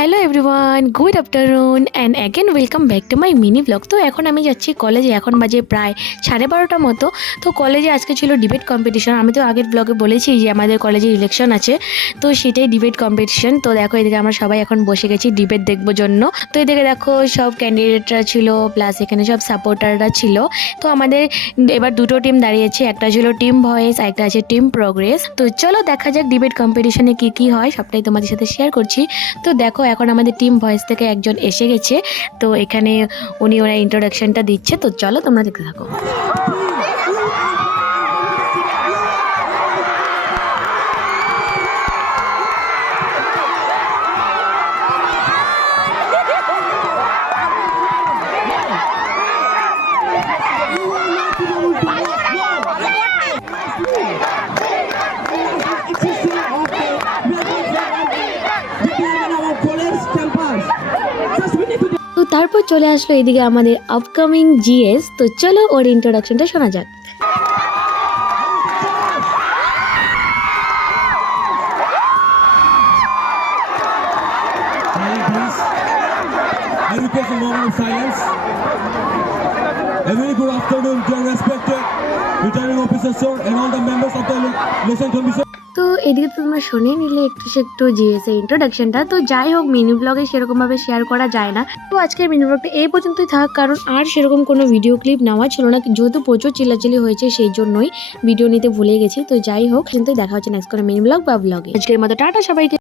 Hello everyone, good afternoon and again welcome back to my mini blog. তো এখন আমি যাচ্ছি কলেজে, এখন বাজে প্রায় 12:30 মতো। তো কলেজে আজকে ছিল ডিবেট কম্পিটিশন। আমি তো আগের ব্লগে বলেছি যে আমাদের কলেজে ইলেকশন আছে, তো সেটাই ডিবেট কম্পিটিশন। তো দেখো এদিকে আমরা সবাই এখন বসে গেছি ডিবেট দেখবো জন্য। তো এদিকে দেখো সব ক্যান্ডিডেটরা ছিল, প্লাস এখানে সব সাপোর্টাররা ছিল। তো আমাদের এবার দুটো টিম দাঁড়িয়েছে, একটা ছিল টিম ভয়েস আর একটা আছে টিম প্রোগ্রেস। তো চলো দেখা যাক ডিবেট কম্পিটিশনে কি হয়, সবটাই তোমাদের সাথে শেয়ার করছি। তো দেখো এখন আমাদের টিম ভয়েস থেকে একজন এসে গেছে, তো এখানে ওরা ইন্ট্রোডাকশনটা দিচ্ছে। তো চলো তোমরা দেখতে থাকো। তো তারপর চলে আসলো এদিকে আমাদের আপকামিং জিএস। তো চলো ওর ইন্ট্রোডাকশনটা শোনা যাক। I request a moment of silence. A very good afternoon, dear respected returning officers, sir, and all the members of the election commission. তো এদিকে তো তোমরা শুনে নিলে একটু জিএস এর ইন্ট্রোডাকশনটা। তো যাই হোক, মিনি ব্লগে সেরকমভাবে শেয়ার করা যায় না। তো আজকের মিনি ব্লগটা এই পর্যন্তই থাক, কারণ আর সেরকম কোনো ভিডিও ক্লিপ নেওয়া ছিল না, যেহেতু প্রচুর চিল্লাচিল্লি হয়েছে সেই জন্যই ভিডিও নিতে ভুলে গেছি। তো যাই হোক, কিন্তু দেখা হচ্ছে নেক্সট কোনো মিনি ব্লগ বা ব্লগে। আজকের মতো টাটা সবাইকে।